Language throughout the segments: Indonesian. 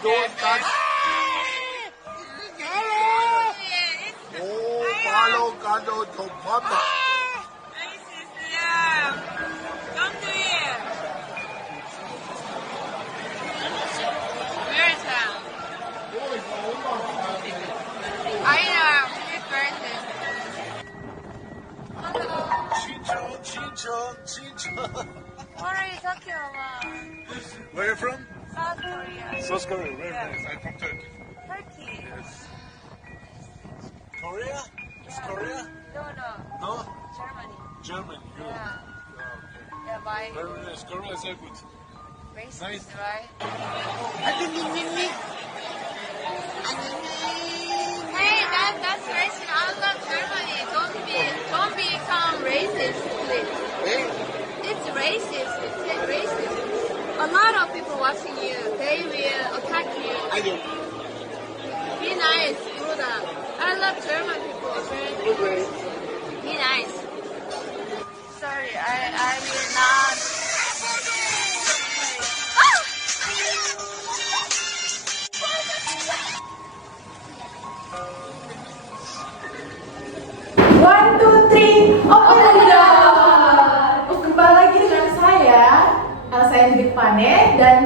Don't touch. Oh, follow Kado to Papa. Racist, yeah. Don't do it. Where's that? I know. She's racist. Chicho. What are you talking about? Where are you from? South Korea. South Korea. Very Yeah. nice. I'm from Turkey. Turkey. Yes. Korea? It's Korea? No. No? Germany. German. Good. Yeah. Oh, okay. Yeah, bye. Very nice. Korea is very good. Racist, Nice. right? Hey, that's racist. I love Germany. Don't become racist, please. Hey? It's racist. It's racist. A lot of people watching you. They will attack you. Be nice, Buddha. I love German people. Okay? Be nice. Sorry, I will not. One, two, three, open the door. Kembali lagi dengan saya, Elsa Hendrik Pane, dan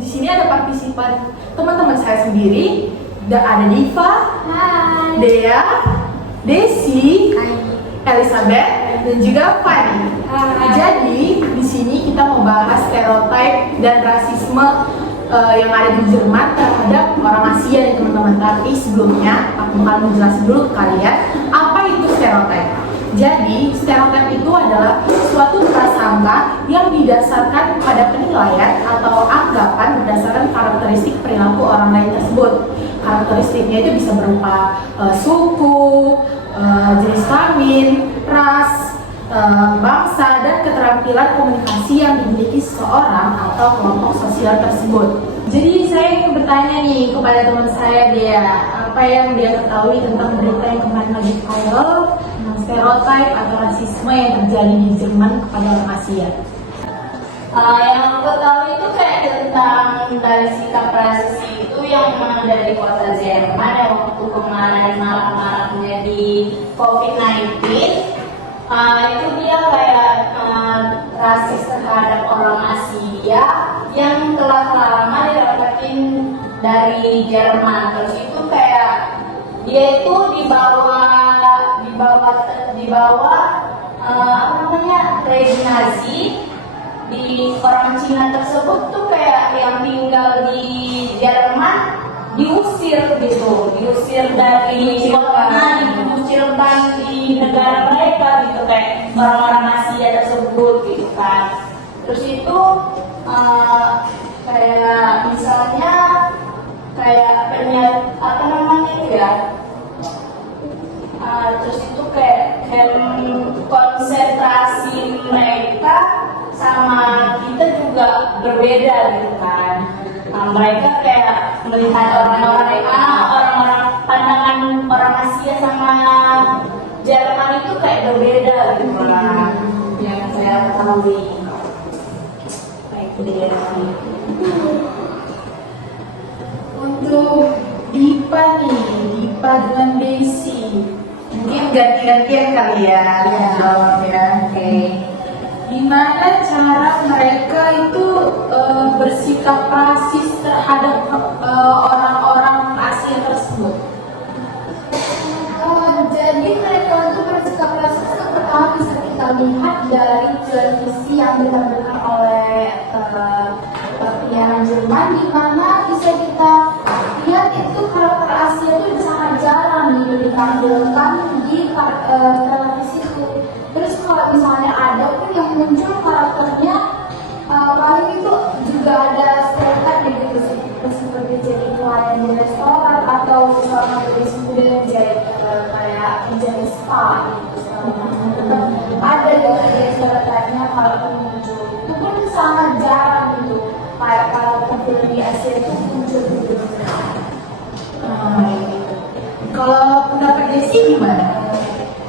di sini ada partisipan teman-teman saya sendiri. Ada Diva, Dea, Desi, Elizabeth, dan juga Fanny. Jadi di sini kita mau bahas stereotip dan rasisme yang ada di Jerman terhadap orang Asia nih teman-teman. Tapi sebelumnya aku akan menjelaskan dulu ke kalian apa itu stereotip. Jadi stereotip itu adalah suatu prasangka yang didasarkan pada penilaian atau anggapan berdasarkan karakteristik perilaku orang lain tersebut. Karakteristiknya itu bisa berupa suku, jenis kelamin, ras, bangsa, dan keterampilan komunikasi yang dimiliki seseorang atau kelompok sosial tersebut. Jadi saya ingin bertanya nih kepada teman saya dia, apa yang dia ketahui tentang berita yang kemarin lagi viral tentang stereotip atau rasisme yang terjadi di Jerman kepada orang Asia. Yang aku tahu itu kayak tentang dari sikap rasisi itu yang dari kota Jerman yang waktu kemarin marak-maraknya di COVID-19. Itu dia kayak rasis terhadap orang Asia yang telah lama didapatin dari Jerman. Terus itu kayak dia itu dibawa apa namanya rejim Nazi. Di orang Cina tersebut tuh kayak yang tinggal di Jerman diusir dari kota, diusirkan di negara mereka gitu, kayak orang-orang Asia tersebut gitu kan. Terus itu kayak misalnya kayak apa namanya itu ya, terus itu kayak konsentrasi mereka sama kita juga berbeda gitu kan. Mereka kayak melihat orang-orang pandangan orang Asia sama Jerman itu kayak berbeda gitu kan. Yang saya ketahui. Baik, dia. Untuk Dipa dengan Desi, mungkin ganti-gantian kali ya. Oke. Gimana cara mereka itu bersikap rasis terhadap orang-orang Asia tersebut? Jadi mereka itu bersikap rasis pertama bisa kita lihat dari televisi yang ditampilkan oleh penyiaran Jerman, di mana bisa kita lihat itu karakter Asia itu sangat jarang ditampilkan di televisi itu. Terus kalau misalnya ada pun yang muncul karakternya paling itu juga ada stereotip gitu, seperti jadi pelayan di restoran atau misalnya dari muda yang jadi kayak menjadi spa gitu. Ada gitu dari stereotipnya kalau muncul. Itu pun sangat jarang gitu. Kayak kalau film di Asia itu muncul gitu. Kalau pendapat Desi gimana?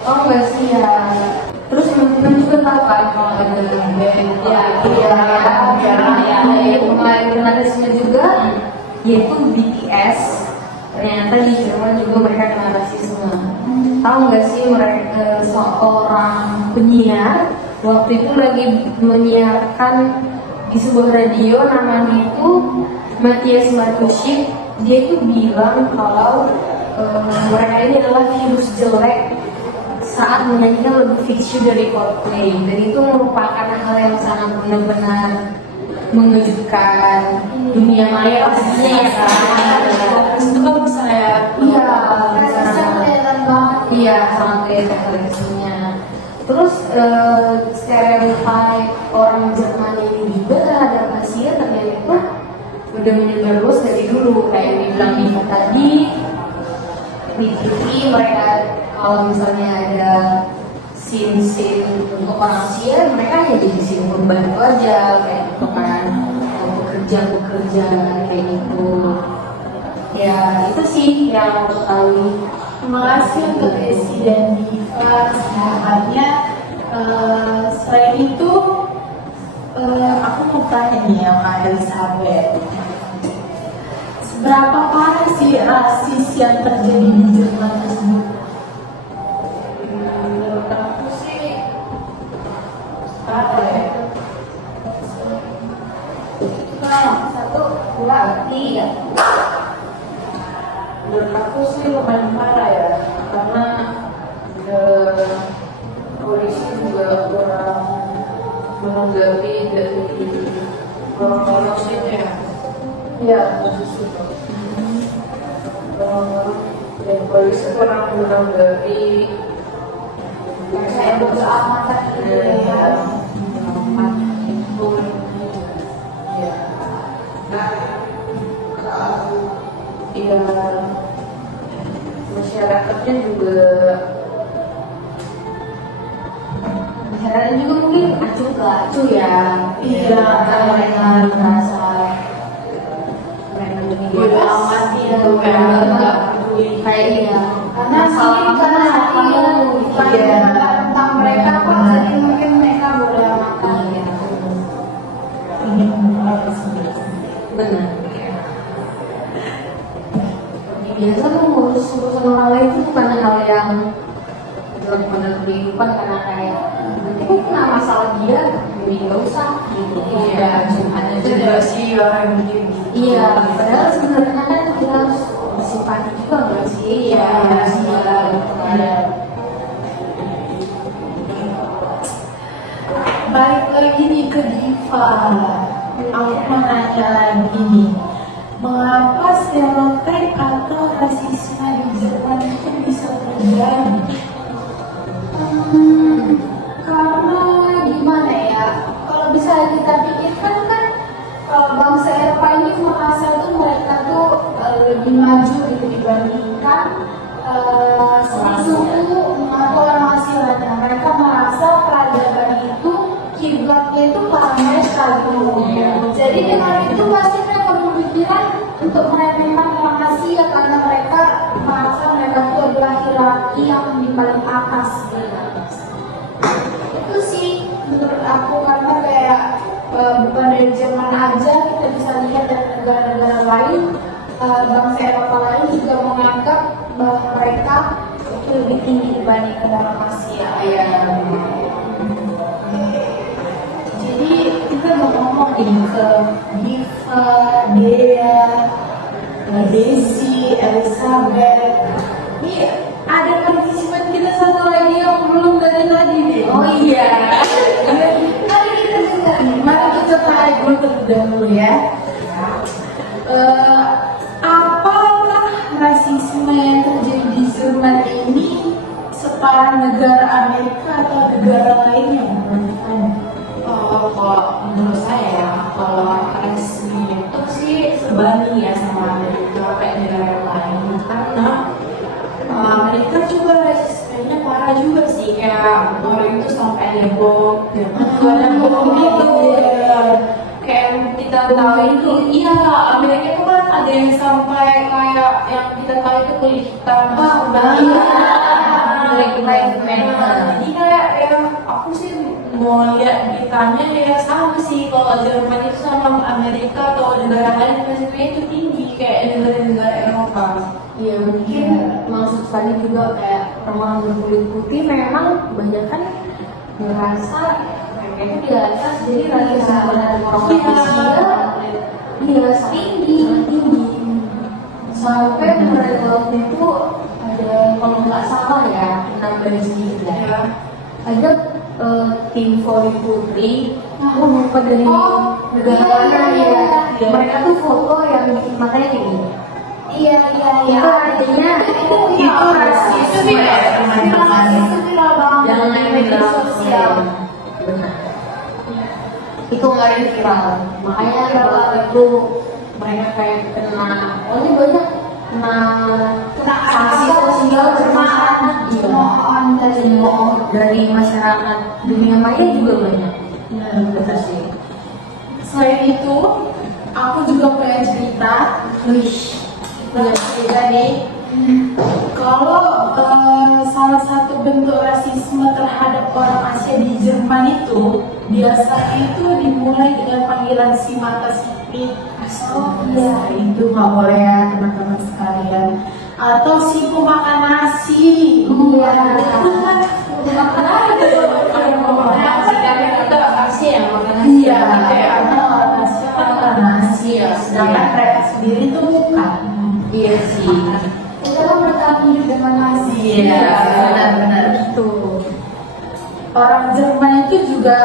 Oh enggak sih ya. Terus teman-teman juga tahu kan kalau ada band yang kemarin kena resmi juga yaitu BTS. Ternyata di Jerman juga mereka kena rasisme. Tahu nggak sih mereka seorang penyiar waktu itu lagi menyiarkan di sebuah radio, namanya itu Matthias Markusich. Dia itu bilang kalau mereka ini adalah virus jelek saat menyanyikan lagu Fix You dari Coldplay, dan itu merupakan hal yang sangat benar-benar mengejutkan dunia maya pastinya ya kan. Itu kan bisa ya, Iya, rasanya kelihatan banget. iya sangat kelihatan koleksinya. Terus stereotip orang Jerman ini juga terhadap Asia ternyata itu udah menyebar luas dari dulu, kayak yang dibilang Diva tadi. Di TV mereka kalau misalnya ada scene untuk orang Asia, mereka hanya jadi scene pembantu aja kayak gitu kan, bekerja kayak gitu. Ya itu sih yang aku tahu. Terima kasih untuk Desi dan Diva semuanya. Selain itu, aku mau tanya nih sama Elizabeth. Seberapa parah sih rasis yang terjadi di Jerman tersebut? Menurut aku sih apa ya? Satu, dua, tiga. Menurut aku sih lumayan parah ya, karena polisi juga kurang menanggapi dari orang-orang sini ya. Iya, polisi itu. Orang-orang dan polisi kurang menanggapi Kayak bodo amatan gitu ya. Iya, masyarakatnya juga mungkin acuh ke acuh ya. Iya, karena mereka merasa mereka Bodo amat gitu ya, kan. nggak peduli kayak iya. Karena karena Iya. tentang mereka kok, jadi mungkin mereka bodo amatan. Ingin memulai sendiri. Benar. Biasa tuh ngurus urusan orang lain itu bukan hal yang dalam pada kehidupan, karena kayak nanti kok kena masalah dia, jadi nggak usah gitu. Iya, hanya juga sih orang yang begini. Iya, padahal sebenarnya kan kita harus bersimpati juga nggak sih? Iya, iya. Balik lagi nih ke Diva. Aku mau nanya lagi nih, mengapa stereotip atau rasisme di Jerman itu bisa terjadi? Karena gimana ya, kalau bisa kita pikirkan kan, kalau bangsa Eropa ini merasa tuh mereka tuh lebih maju gitu dibandingkan suku atau orang Asia lainnya. Mereka merasa peradaban itu kiblatnya itu para mereka gitu. Jadi dengan itu pasti mereka berpikiran untuk meremehkan orang Asia karena mereka merasa mereka itu adalah hierarki yang di paling atas gitu. Itu sih menurut aku, karena kayak bukan dari Jerman aja, kita bisa lihat dari negara-negara lain, bangsa Eropa lain juga menganggap bahwa mereka itu lebih tinggi dibandingkan orang Asia. Iya. Jadi kita mau ngomong ini ke Diva, Dea, Desi, Elizabeth. Ini ada partisipan kita satu lagi yang belum dari tadi nih. Oh iya. Mari kita dengar. Mari kita tarik dulu terlebih dahulu ya. Apakah rasisme yang terjadi di Jerman ini separah negara Amerika atau negara lainnya menurut Anda? Kalau menurut saya ya, kalau rasisme itu sih sebanding ya sama Amerika kayak negara lain, karena Amerika juga rasismenya parah juga sih, kayak orang itu sampai ada bom, ada bom gitu. Kayak kita tahu itu, iya Amerika itu kan ada yang sampai kayak yang kita tahu itu kulit hitam. Iya. Black Lives Matter. Jadi kayak ya aku sih mau lihat beritanya ya sama sih, kalau Jerman itu sama Amerika atau negara lain resikonya itu tinggi kayak negara-negara Eropa. Iya mungkin maksud tadi juga kayak orang berkulit putih memang kebanyakan ngerasa kayaknya di atas jadi lagi sama dengan orang Asia. Iya tinggi sampai mereka waktu itu ada kalau nggak salah ya nambah sedikit lah ya. Ada tim voli putri, aku lupa dari negara mana ya. Mereka tuh foto yang matanya kayak gini. Iya. Itu artinya Itu rasisme ya teman-teman. jangan main media sosial. Benar. Itu kemarin viral. Makanya kalau itu mereka kayak kena, ini banyak kena sanksi sosial bermasalah. Dari masyarakat dunia maya juga banyak. Betul sih. Selain itu, aku juga punya cerita. Punya cerita nih. Kalau salah satu bentuk rasisme terhadap orang Asia di Jerman itu biasanya itu dimulai dengan panggilan si mata sipit. Iya, itu nggak boleh ya teman-teman sekalian. Atau si pemakan nasi. Iya. Iya, nasi ya. Sedangkan mereka sendiri itu bukan. Iya sih. Kita kan bertahan hidup dengan nasi. Iya, benar-benar gitu. Orang Jerman itu juga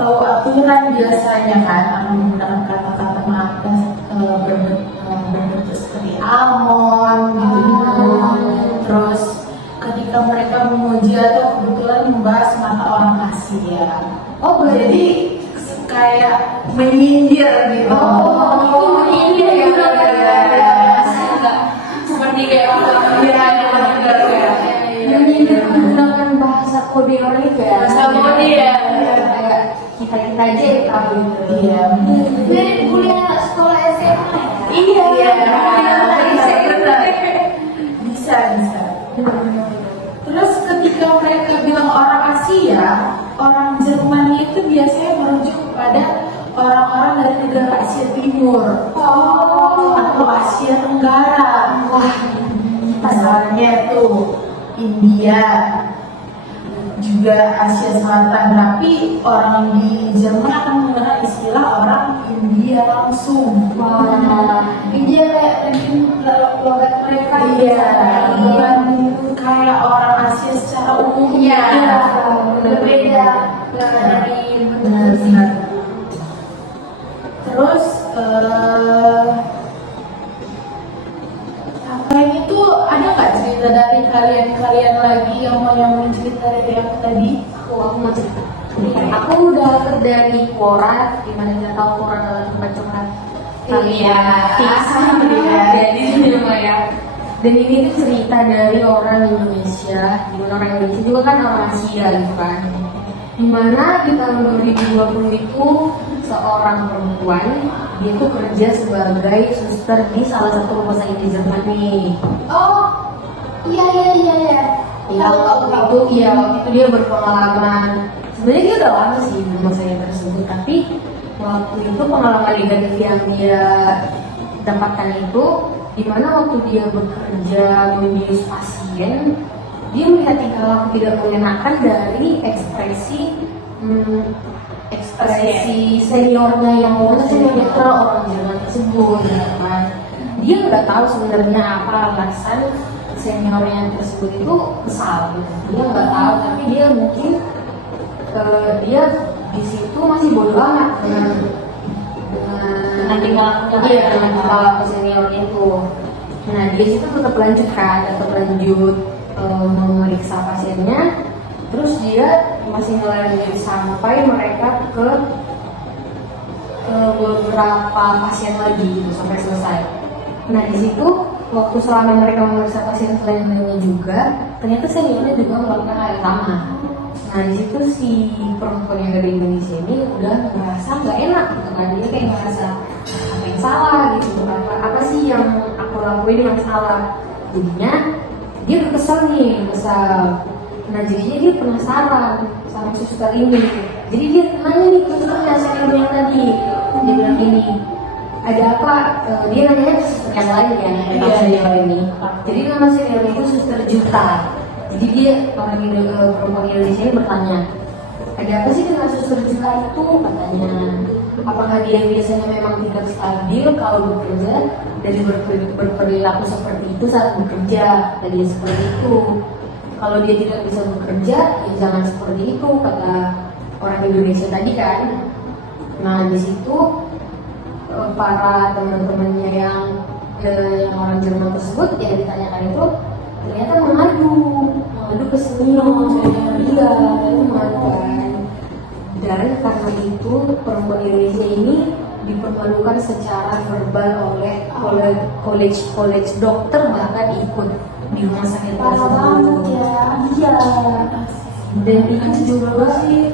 tahu aturan biasanya kan, akan menggunakan kata-kata maaf berbentuk seperti almond gitu. Terus ketika mereka memuji atau kebetulan membahas mata orang Asia. Oh, jadi kayak menyindir gitu. Itu menyindir ya. Seperti kayak orang negara ya. Menyindir menggunakan bahasa kode orang itu ya. Bahasa kode ya. Kayak kita aja yang tahu. Iya. Mirip kuliah sekolah SMA ya. Iya. Bisa. Bisa. Terus ketika mereka bilang orang Asia, orang Jerman itu biasanya merujuk kepada orang-orang dari negara Asia Timur atau Asia Tenggara. Wah, misalnya tuh India, juga Asia Selatan. Tapi orang di Jerman akan menggunakan istilah orang India langsung. Dia kayak logat mereka. Iya, bukan kayak orang Asia secara umumnya. Berbeda dari Benar. Terus apa ini tuh ada nggak cerita dari kalian lagi yang mau cerita dari aku tadi? Aku mau cerita. Aku udah dari Quora, dimana kita tahu Quora adalah tempat curhat jadi sini ya. Dan ini tuh cerita dari orang Indonesia, dimana orang Indonesia juga kan orang Asia gitu kan. Dimana di tahun 2020 itu seorang perempuan dia tuh kerja sebagai suster di salah satu rumah sakit di Jerman nih. Oh, iya. Ya, waktu itu dia berpengalaman. Sebenarnya dia udah lama sih di rumah sakit tersebut, tapi waktu itu pengalaman negatif yang dia dapatkan itu dimana waktu dia bekerja membius pasien, dia melihat tingkah laku tidak mengenakan dari ekspresi seniornya yang dokter orang Jerman tersebut, ya kan? Dia nggak tahu sebenarnya apa alasan seniornya tersebut itu kesal. Dia nggak tahu, tapi dia mungkin dia di situ masih bodoh amat dengan tingkah laku seniornya itu. Nah dia situ tetap lanjut memeriksa pasiennya, terus dia masih melanjut sampai mereka ke beberapa pasien lagi gitu, sampai selesai. Nah di situ waktu selama mereka memeriksa pasien lainnya juga, ternyata seniornya juga melakukan hal yang sama. Nah di situ si perempuan yang dari Indonesia ini udah merasa nggak enak gitu kan, dia kayak merasa apa yang salah gitu, apa sih yang aku lakuin yang salah. Jadinya dia udah kesel. Nah jadinya dia penasaran sama suster ini. Jadi dia nanya nih ke susternya senior yang tadi. Dia bilang gini, ada apa? Dia nanya ke suster yang lain ya, nama senior ini. Jadi nama senior itu Suster Juta. Jadi dia orang perempuan Indonesia ini bertanya, ada apa sih dengan Suster Juta itu? Katanya, apakah dia biasanya memang tidak stabil kalau bekerja dan berperilaku seperti itu saat bekerja? Tadi seperti itu. Kalau dia tidak bisa bekerja, ya jangan seperti itu, kata orang Indonesia tadi kan. Nah di situ para teman-temannya yang orang Jerman tersebut yang ditanyakan itu ternyata mengadu ke senior. Iya, itu mengadu kan. Dan karena itu perempuan Indonesia ini dipermalukan secara verbal oleh college dokter, bahkan ikut di rumah sakit tersebut. Iya. Dan itu juga sih,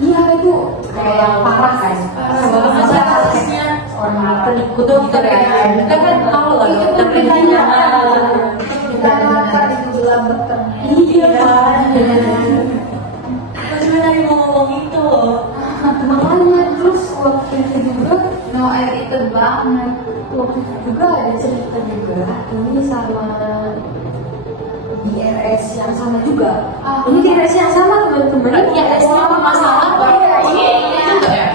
iya itu kayak parah kan. Seharusnya Orang ikut dokter ya, kita kan tahu lah dokter bedanya. Kenapa dibilang dokternya? Iya kan. Terus lagi mau ngomong itu. Makanya terus waktu itu juga No edited banget. waktu itu juga ada cerita juga ini sama di RS yang sama juga. Ini di RS yang sama teman-teman. Iya, RS-nya bermasalah.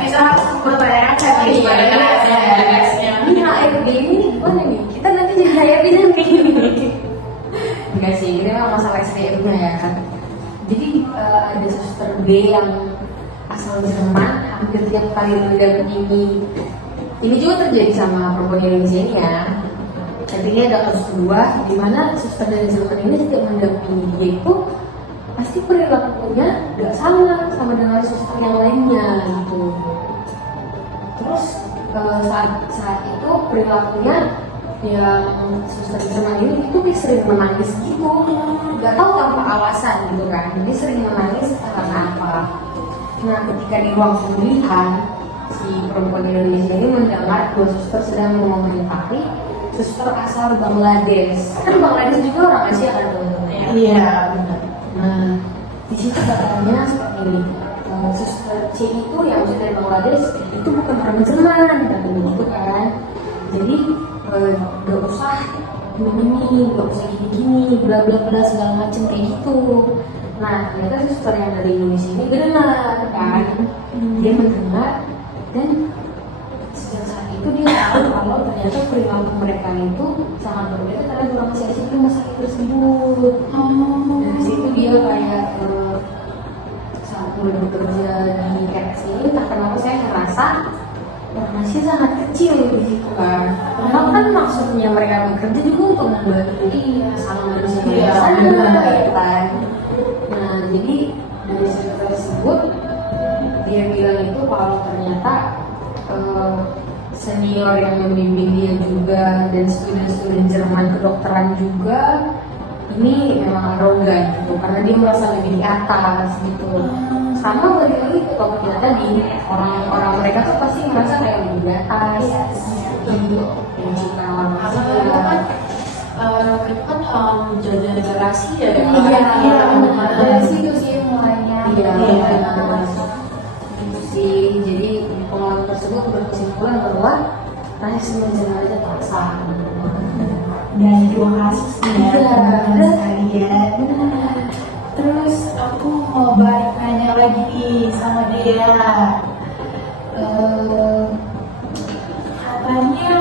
Bisa harus bertanya-tanya lagi. Ini HRD ini gimana nih? Kita nanti jadi HRD nanti. Enggak sih, ini memang masalah SDM-nya ya kan. Jadi ada suster B yang asal Jerman, hampir tiap kali mendampingi. Ini juga terjadi sama perempuan Indonesia ini ya. Tapi ini ada kasus kedua, di mana suster dari Jerman ini setiap mendampingi dia itu pasti perilakunya nggak sama dengan suster yang lainnya gitu. Terus saat itu perilakunya yang suster di Jerman ini itu dia sering menangis gitu, nggak tahu tanpa alasan gitu kan. Dia sering menangis karena apa? Nah ketika di ruang pemulihan, si perempuan Indonesia ini mendengar dua suster sedang mengomentari suster asal Bangladesh. Kan Bangladesh juga orang Asia kan teman-teman ya? Iya, benar. Nah di situ katanya seperti ini, suster C itu yang sudah dari Bangladesh itu bukan orang Jerman, katanya gitu kan. Jadi gak usah ini, gak usah gini-gini, bla bla bla segala macem kayak gitu. Nah ternyata suster yang dari Indonesia ini benar kan, dia mendengar dan sejak saat itu dia tahu kalau ternyata perilaku mereka itu sangat berbeda karena orang Asia itu rumah sakit tersebut. Dari situ dia kayak saat mulai bekerja di RS ini, entah kenapa saya ngerasa orang Asia sangat kecil di situ kan. Karena kan maksudnya mereka bekerja juga untuk membantu sama manusia biasa gitu kan. Nah jadi dari cerita tersebut dia bilang itu kalau ternyata senior yang membimbing dia juga dan student-student Jerman kedokteran juga ini memang arogan gitu karena dia merasa lebih di atas gitu. Sama balik lagi ke topiknya tadi, orang-orang mereka tuh pasti merasa kayak lebih di atas gitu. Dan juga Kan itu kan jajan negara Asia ya. Iya, dari situ sih mulainya. Iya, itu sih. Jadi pengalaman tersebut berkesimpulan bahwa rasisme general aja tak sah. Dan dua kasus ya, teman-teman sekalian. Terus aku mau balik nanya lagi nih sama dia. Katanya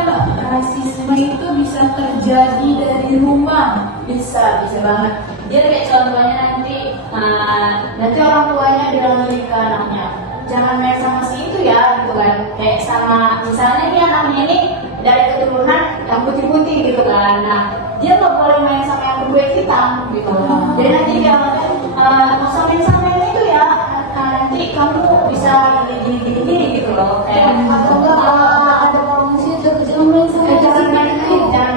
rasisme itu bisa terjadi dari rumah. Bisa banget. Dia kayak contohnya nanti orang tuanya bilang gini ke anaknya, jangan main sama si itu ya, gitu kan. Kayak sama misalnya nih anaknya ini dari keturunan yang putih-putih gitu kan. Nah, dia nggak boleh main sama yang berkulit hitam gitu. Jadi nanti dia nggak usah main sama yang itu ya. Nanti kamu bisa gini gitu loh. Kayak Atau enggak ada promosi untuk jangan main sama jangan main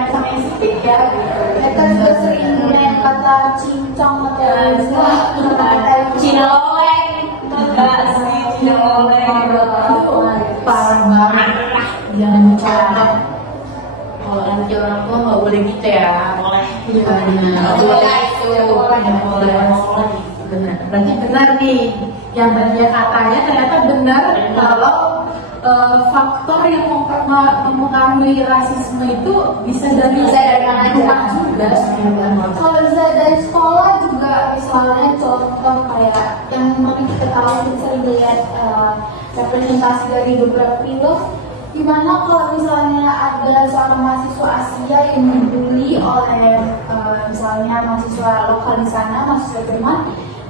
sama yang sipit ya gitu. Kita juga sering main kata cincong atau kata Ciloleng, enggak sih Ciloleng. Parah banget. Jangan bicara. Kalau nanti orang tua nggak boleh gitu ya, boleh. Iya, Nggak boleh itu, nggak boleh. berarti benar nih yang tadinya katanya ternyata benar kalau faktor yang mempengaruhi rasisme itu bisa dari mana aja. rumah juga sebenarnya. Kalau bisa dari sekolah juga, misalnya contoh kayak yang mungkin kita tahu kita sering lihat representasi dari beberapa film, dimana kalau misalnya ada seorang mahasiswa Asia yang dibully oleh misalnya mahasiswa lokal di sana, mahasiswa Jerman,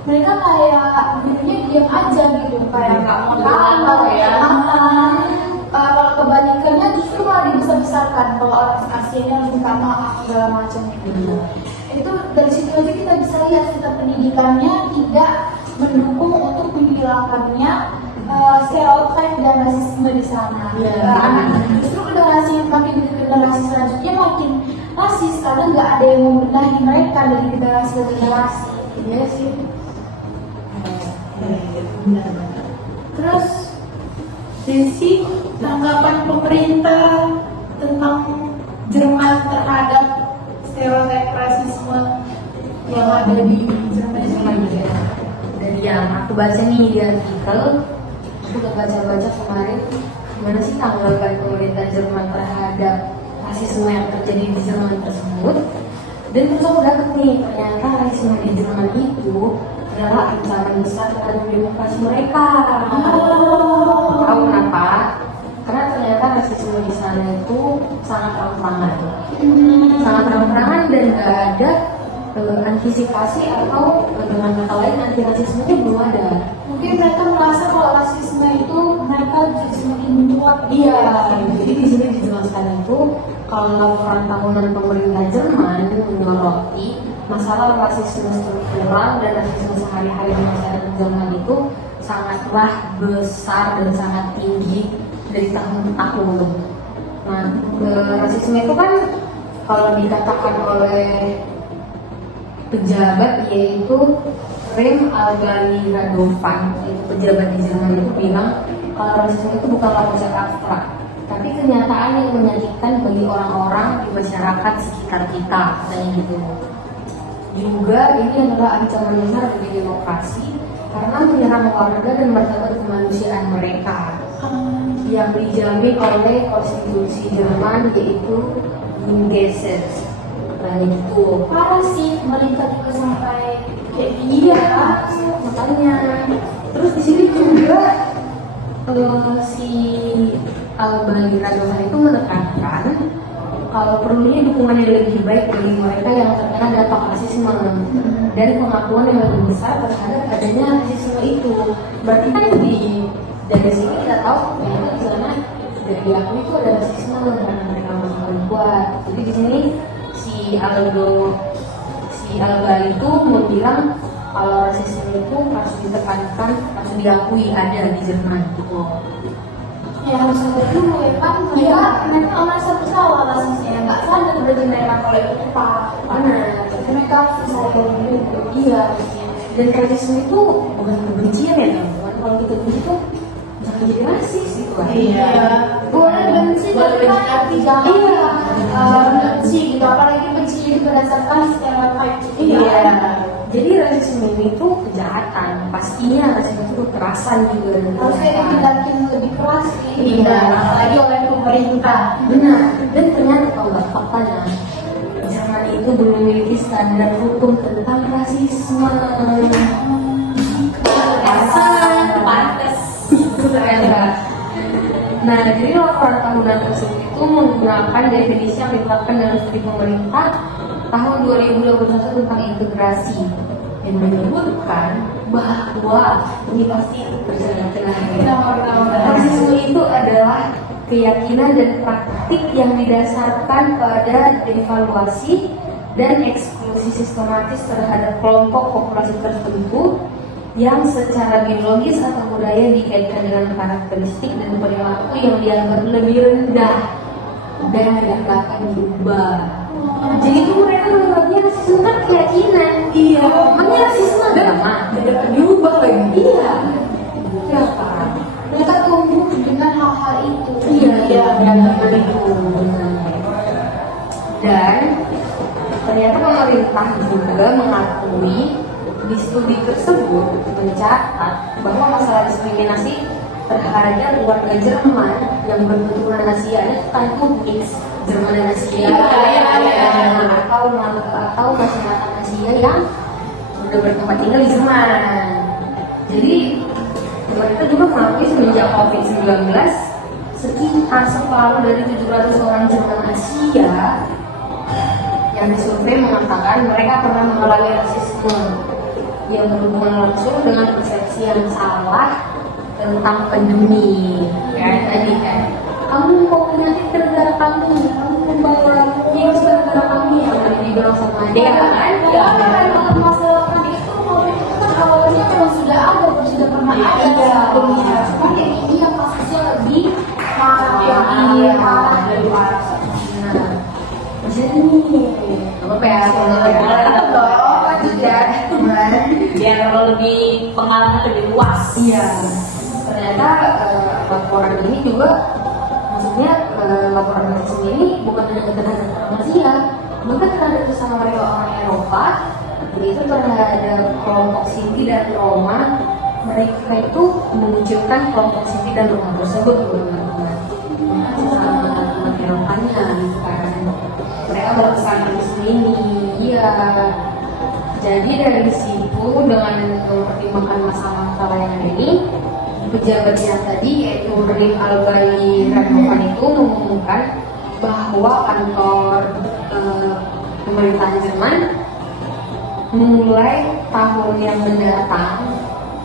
mereka kayak gurunya diam aja gitu, kayak nggak mau tahu ya. Kalau kebalikannya justru malah dibesar-besarkan kalau orang Asia harus minta maaf segala macam gitu. Itu dari situ aja kita bisa lihat sistem pendidikannya tidak mendukung untuk menghilangkannya stereotip dan rasisme di sana. Justru generasi yang makin ke generasi selanjutnya makin rasis karena nggak ada yang membenahi mereka dari generasi ke generasi. Iya sih. Terus sisi tanggapan pemerintah tentang Jerman terhadap stereotip rasisme yang ada di Jerman. Dari yang aku baca nih di artikel, aku udah baca-baca kemarin gimana sih tanggapan pemerintah Jerman terhadap rasisme yang terjadi di Jerman tersebut. Dan terus aku dapet nih, ternyata rasisme di Jerman itu adalah ancaman besar terhadap demokrasi mereka. Tahu kenapa? Karena ternyata rasisme di sana itu sangat terang-terangan, sangat terang-terangan dan nggak ada antisipasi atau dengan kata lain anti rasisme itu belum ada. Mungkin mereka merasa kalau rasisme itu mereka jadi semakin menguat. Iya, jadi di sini dijelaskan itu kalau laporan tahunan pemerintah Jerman menyoroti masalah rasisme struktural dan rasisme sehari-hari di masyarakat Jerman itu sangatlah besar dan sangat tinggi dari tahun ke tahun. Nah, rasisme itu kan kalau dikatakan oleh pejabat yaitu Rem Albani Radovan, yaitu pejabat di Jerman itu bilang kalau rasisme itu bukanlah konsep abstrak, tapi kenyataan yang menyakitkan bagi orang-orang di masyarakat sekitar kita, katanya gitu. Juga ini adalah ancaman besar bagi demokrasi karena menyerang warga dan martabat kemanusiaan mereka yang dijamin oleh konstitusi Jerman yaitu Grundgesetz. Nah gitu. Parah sih, mereka juga sampai kayak gini. Iya, makanya. Terus di sini juga si Albani Radovan itu menekankan kalau perlunya dukungan yang lebih baik bagi mereka yang terkena dampak rasisme dan pengakuan yang lebih besar terhadap adanya rasisme itu. Berarti kan dari sini kita tahu ternyata di sana dari aku itu ada rasisme karena mereka masih perempuan. Jadi di sini si Alba itu bilang kalau rasisme itu harus ditekankan, harus diakui ada di Jerman gitu. Ya harus ada dulu ya kan, mereka merasa bersalah rasisnya, nggak sadar berarti mereka kalau itu Mana? mereka sadar dulu. Iya. Dan rasisme itu bukan kebencian ya teman-teman. Kalau kita benci itu jangan jadi rasis gitu kan. Iya. Boleh benci tapi kan jangan benci gitu, apalagi benci itu berdasarkan stereotip. Iya. Jadi rasisme ini tuh kejahatan. Pastinya rasisme itu kekerasan juga. Harusnya ditindakin lebih keras sih. Iya, apalagi oleh pemerintah. Benar. Dan ternyata kalau nggak faktanya Jerman itu belum memiliki standar hukum tentang rasisme. Pantes. Ternyata. Nah, jadi laporan tahunan tersebut itu menggunakan definisi yang ditetapkan dalam studi pemerintah tahun 2021 tentang integrasi yang menyebutkan bahwa ini pasti rasisme itu adalah keyakinan dan praktik yang didasarkan pada devaluasi dan eksklusi sistematis terhadap kelompok populasi tertentu yang secara biologis atau budaya dikaitkan dengan karakteristik dan perilaku yang dianggap lebih rendah dan tidak akan diubah. Jadi itu mereka menganggapnya rasisme kan keyakinan. Iya. Makanya rasisme agama tidak akan diubah lagi. Iya. Ya kan. Mereka tumbuh dengan hal-hal itu. Iya. Dan itu. Dan ternyata pemerintah juga mengakui di studi tersebut mencatat bahwa masalah diskriminasi terhadap warga Jerman yang berketurunan Asia itu mix Jerman dan Asia atau masyarakat Asia yang sudah bertempat tinggal di Jerman. Jadi mereka juga mengakui semenjak COVID-19 sekitar separuh dari 700 orang Jerman Asia yang disurvei mengatakan mereka pernah mengalami rasisme yang berhubungan langsung dengan persepsi yang salah tentang pandemi. Ya tadi kan, kamu kok penyakit gara-gara kamu membawa virus gara-gara kamu yang tadi dibilang sama dia kan? Ya, karena masalah itu COVID itu kan awalnya memang sudah ada, sudah pernah ada sebelumnya. Cuma yang ini yang kasusnya lebih parah dari parah. Jadi apa ya? Biar kalau lebih pengalaman lebih luas. Iya. Ternyata laporan ini juga, maksudnya laporan ini bukan hanya terhadap orang Asia, bahkan terhadap sesama mereka orang Eropa, yaitu terhadap kelompok Sinti dan Roma. Mereka itu menunjukkan kelompok Sinti dan Roma tersebut sesama teman Eropanya, kan? Mereka berpesan ini, iya. Jadi dari situ dengan mempertimbangkan masalah yang ada ini, pejabatnya tadi yaitu Rin Albai Radnovan itu mengumumkan bahwa kantor pemerintahan Jerman mulai tahun yang mendatang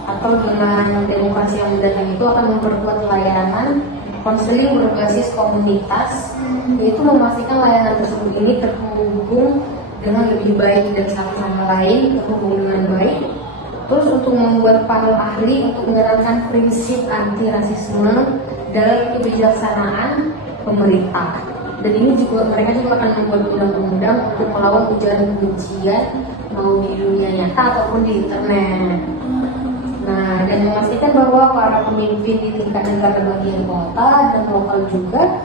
atau dengan demokrasi yang mendatang itu akan memperkuat layanan konseling berbasis komunitas, yaitu memastikan layanan tersebut ini terhubung dengan lebih baik dan satu sama lain, terhubung dengan baik. Terus untuk membuat panel ahli untuk menerapkan prinsip anti rasisme dalam kebijaksanaan pemerintah. Dan ini juga mereka juga akan membuat undang-undang untuk melawan ujaran kebencian mau di dunia nyata ataupun di internet. Nah, dan memastikan bahwa para pemimpin di tingkat negara bagian kota dan lokal juga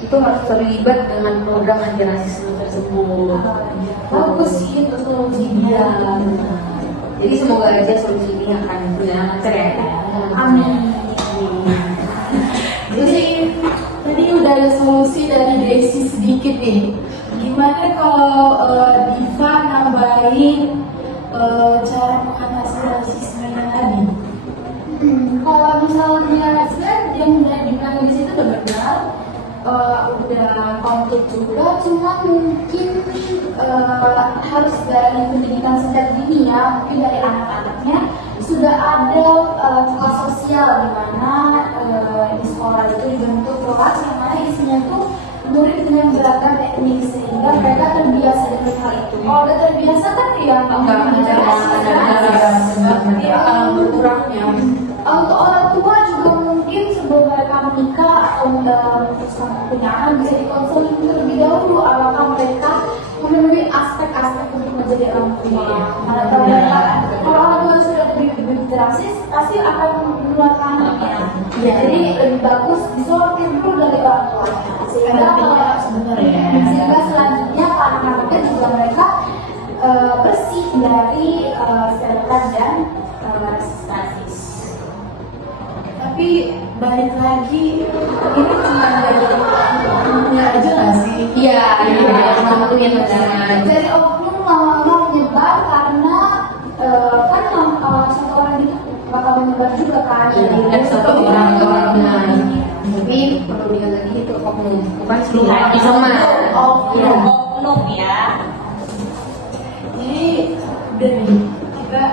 itu harus terlibat dengan program anti rasisme tersebut. Bagus sih untuk solusinya. Jadi semoga aja solusi ini akan berlancar ya. Amin. Jadi tadi udah ada solusi dari Desi sedikit nih. Gimana kalau Diva nambahin cara mengatasi rasisme tadi? Kalau misalnya sebenarnya yang udah dibilang di situ udah benar, udah komplit juga, cuma mungkin harus dari pendidikan sejak dini ya, mungkin dari anak-anaknya sudah ada kelas sosial di mana di sekolah itu dibentuk kelas yang mana isinya tuh murid dengan beragam etnik sehingga mereka terbiasa dengan hal itu. Kalau udah terbiasa kan ya seperti akan berkurangnya. untuk orang tua juga mungkin sebelum mereka menikah atau memutuskan punya anak bisa dikonseling terlebih dahulu apakah mereka memenuhi aspek-aspek untuk menjadi orang tua. Kalau orang tua sudah lebih rasis pasti akan mengeluarkan anaknya. Jadi lebih bagus disortir dulu dari orang tuanya. Sehingga selanjutnya anak-anaknya juga mereka bersih dari stereotip dan rasis. Tapi balik lagi, ini cuma dari oknumnya aja nggak sih? Iya, oknum yang benar. Dari oknum lama-lama menyebar karena kan satu orang itu bakal menyebar juga kan. Dan satu orang. Tapi perlu diingat lagi itu oknum, bukan semua sama. Oknum ya. Jadi udah nih, kita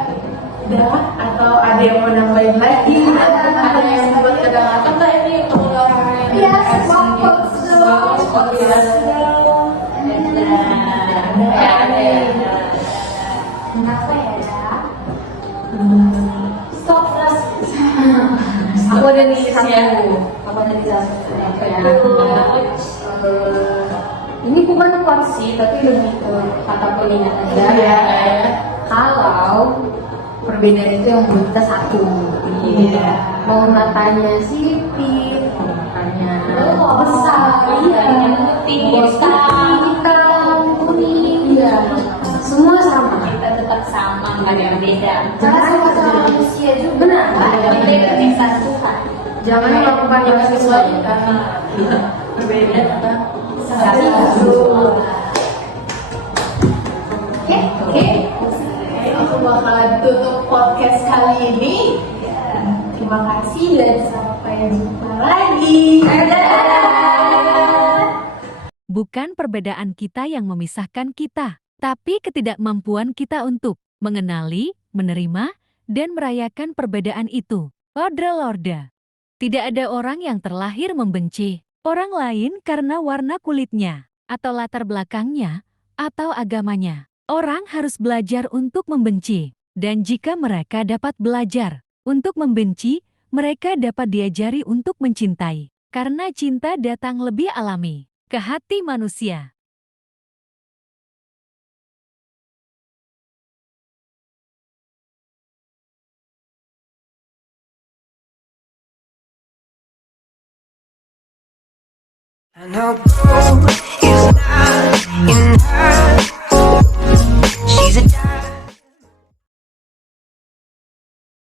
udah atau ada yang mau nambahin lagi? Ada yang buat kata-kata nggak ini pengeluaran? Iya, spot Kenapa ya? Stop rasis. Aku ada nih satu. Apa tadi satu? Apa ya? Ini bukan quote sih, tapi lebih ke kata pengingat aja ya. Kalau perbedaan itu yang buat kita satu. Iya. Mau matanya sipit, mau matanya besar, Matanya putih, hitam, kuning, iya. Semua sama. kita tetap sama yang beda. Karena sama-sama manusia juga. Benar. Yang beda bisa Tuhan. Jangan melakukan hal sesuatu karena berbeda apa? saling Oke, aku bakalan tutup podcast kali ini. Terima kasih dan sampai jumpa lagi. Bukan perbedaan kita yang memisahkan kita, tapi ketidakmampuan kita untuk mengenali, menerima, dan merayakan perbedaan itu. Lordra Lorda. Tidak ada orang yang terlahir membenci orang lain karena warna kulitnya, atau latar belakangnya, atau agamanya. Orang harus belajar untuk membenci, dan jika mereka dapat belajar untuk membenci, mereka dapat diajari untuk mencintai, karena cinta datang lebih alami ke hati manusia. I know gold is not enough.